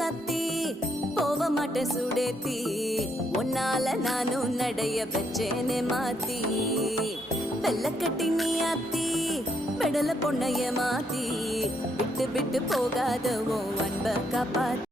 சாத்தி போக மாட்டேன் சுடேத்தி உன்னால நானும் நடைய வச்சேனே மாத்தி வெள்ளக்கட்டி நீ ஆத்தி பெடல பொண்ணைய மாத்தி விட்டு விட்டு போகாத உன் அன்ப காப்பாத்தி